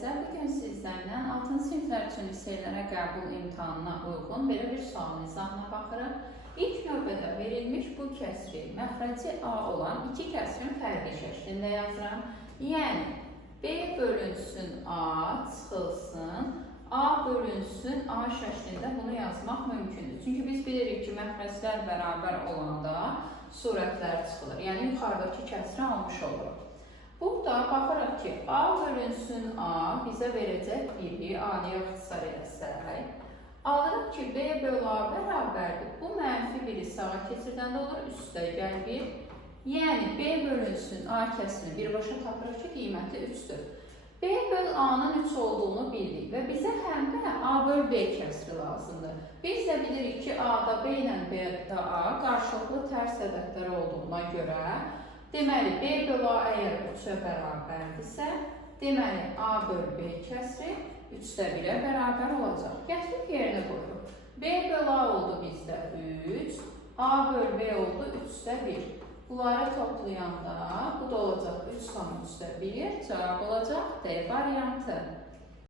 Arkadaşlar, bugün sizlerden 6. siniflər üçün liseylere qəbul imtahanına uyğun belə bir sualın izahına baxırıq. İlk növbədə verilmiş bu kəsri məxrəci A olan iki kəsrin fərqi şəklində yazıram. Yəni, B bölünsün A çıxılsın, A bölünsün A şəklində bunu yazmaq mümkündür. Çünki biz bilirik ki, məxrəclər bərabər olanda surətlər çıxılır. Yəni, yuxarıdakı kəsri almış oluruq. Burada baxırıq ki, A bölünsün A bizə verəcək 1-i, A-ni ixtisar etsək. Alırıq ki, B bölü A bərabərdir. Bu mənfi 1-i sağa keçirdəndə olur, üstə gəl 1. Yəni, B bölünsün A kəsini birbaşa tapırıq ki, qiyməti 3-dür. B bölü A-nın 3 olduğunu bildik və bizə həm də A bölü B kəsri lazımdır. Biz də bilirik ki, A-da B ilə B-də A qarşılıqlı tərs ədədlər olduğuna görə deməli, B bölü A əgər 3-ə bərabərdirsə, deməli, A bölü B kəsri 3-də 1-ə bərabər olacaq. Gətirib yerinə qoyuruq. B bölü A oldu bizdə 3, A bölü B oldu 3-də 1. Bunları toplayanda bu da olacaq 3 tam 3-də 1, cavab olacaq D variantı.